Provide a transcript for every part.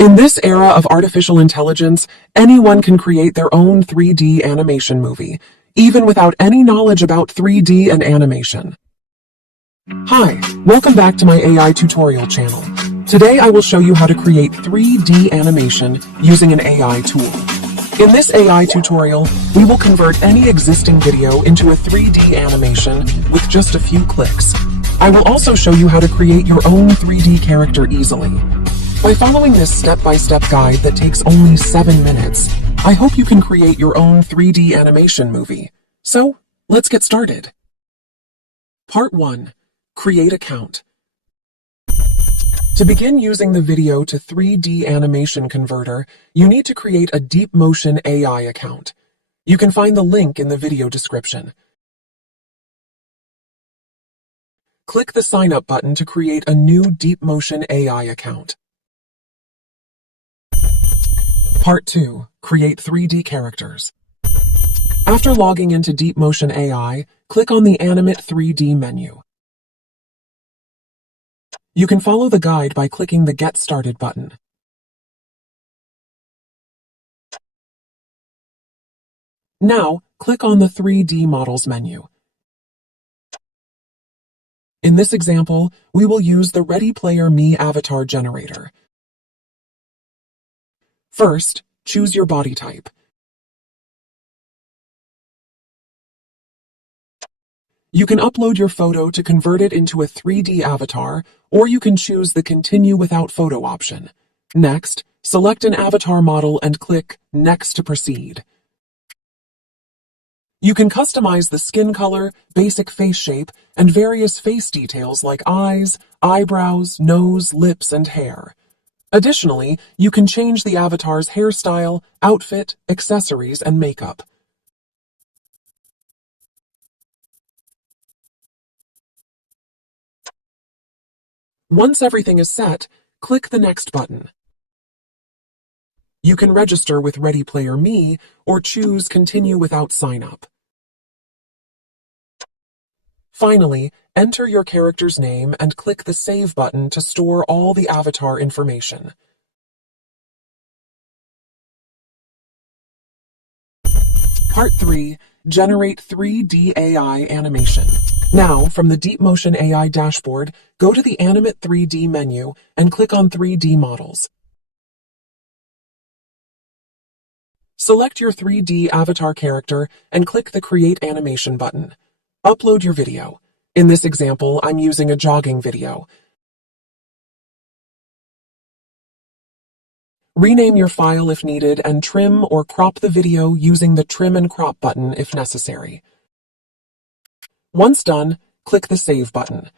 In this era of artificial intelligence, anyone can create their own 3D animation movie, even without any knowledge about 3D and animation. Hi, welcome back to my AI tutorial channel. Today I will show you how to create 3D animation using an AI tool. In this AI tutorial, we will convert any existing video into a 3D animation with just a few clicks. I will also show you how to create your own 3D character easily. By following this step-by-step guide that takes only 7 minutes, I hope you can create your own 3D animation movie. So, let's get started. Part 1. Create account. To begin using the video to 3D animation converter, you need to create a DeepMotion AI account. You can find the link in the video description. Click the Sign Up button to create a new DeepMotion AI account. Part 2. Create 3D characters. After logging into DeepMotion AI, click on the Animate 3D menu. You can follow the guide by clicking the Get Started button. Now, click on the 3D Models menu. In this example, we will use the Ready Player Me avatar generator. First, choose your body type. You can upload your photo to convert it into a 3D avatar, or you can choose the Continue Without Photo option. Next, select an avatar model and click Next to proceed. You can customize the skin color, basic face shape, and various face details like eyes, eyebrows, nose, lips, and hair. Additionally, you can change the avatar's hairstyle, outfit, accessories, and makeup. Once everything is set, click the Next button. You can register with Ready Player Me or choose Continue Without Sign Up. Finally, enter your character's name and click the Save button to store all the avatar information. Part 3. Generate 3D AI animation. Now, from the DeepMotion AI dashboard, go to the Animate 3D menu and click on 3D Models. Select your 3D avatar character and click the Create Animation button. Upload your video. In this example, I'm using a jogging video. Rename your file if needed and trim or crop the video using the Trim and Crop button if necessary. Once done, click the Save button.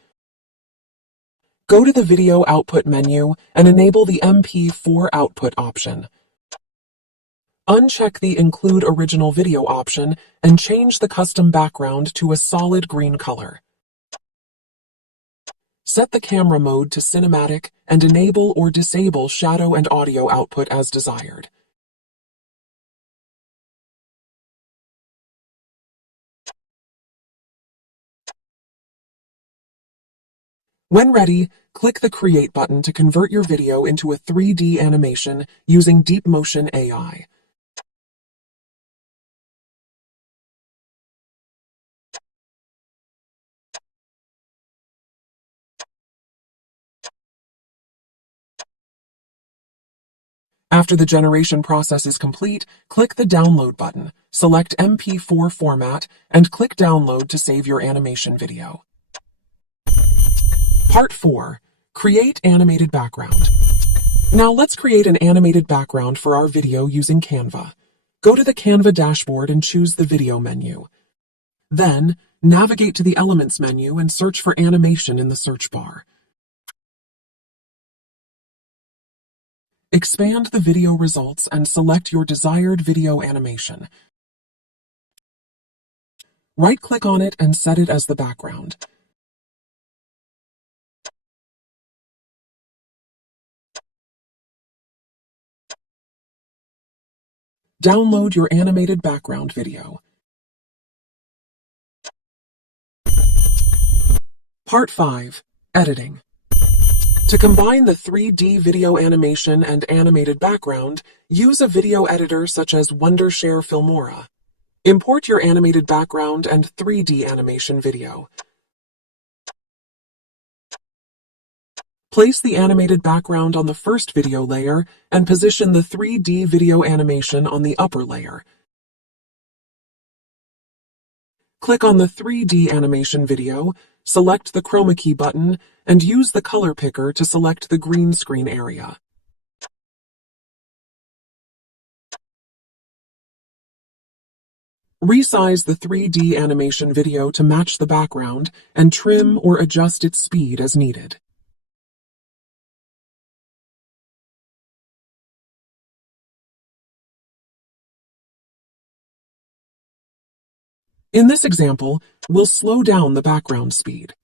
Go to the Video Output menu and enable the MP4 output option. Uncheck the Include Original Video option and change the custom background to a solid green color. Set the camera mode to cinematic and enable or disable shadow and audio output as desired. When ready, click the Create button to convert your video into a 3D animation using DeepMotion AI. After the generation process is complete, click the Download button, select MP4 format, and click Download to save your animation video. Part 4. Create animated background. Now let's create an animated background for our video using Canva. Go to the Canva dashboard and choose the Video menu. Then, navigate to the Elements menu and search for Animation in the search bar. Expand the video results and select your desired video animation. Right-click on it and set it as the background. Download your animated background video. Part 5. Editing. To combine the 3D video animation and animated background, use a video editor such as Wondershare Filmora. Import your animated background and 3D animation video. Place the animated background on the first video layer and position the 3D video animation on the upper layer. Click on the 3D animation video, select the chroma key button, and use the color picker to select the green screen area. Resize the 3D animation video to match the background and trim or adjust its speed as needed. In this example, we'll slow down the background speed.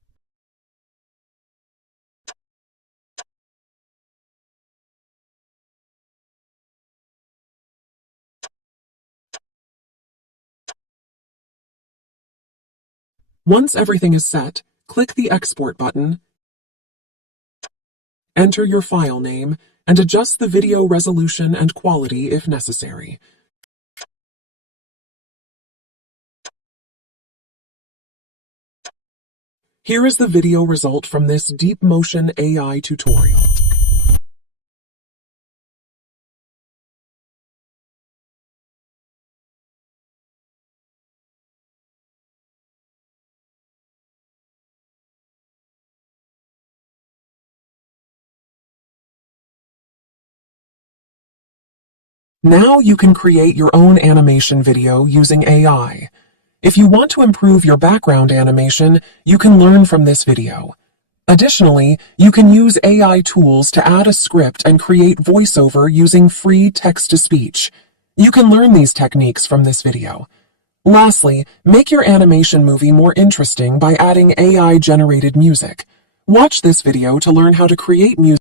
Once everything is set, click the Export button, enter your file name, and adjust the video resolution and quality if necessary. Here is the video result from this DeepMotion AI tutorial. Now you can create your own animation video using AI. If you want to improve your background animation, you can learn from this video. Additionally, you can use AI tools to add a script and create voiceover using free text-to-speech. You can learn these techniques from this video. Lastly, make your animation movie more interesting by adding AI-generated music. Watch this video to learn how to create music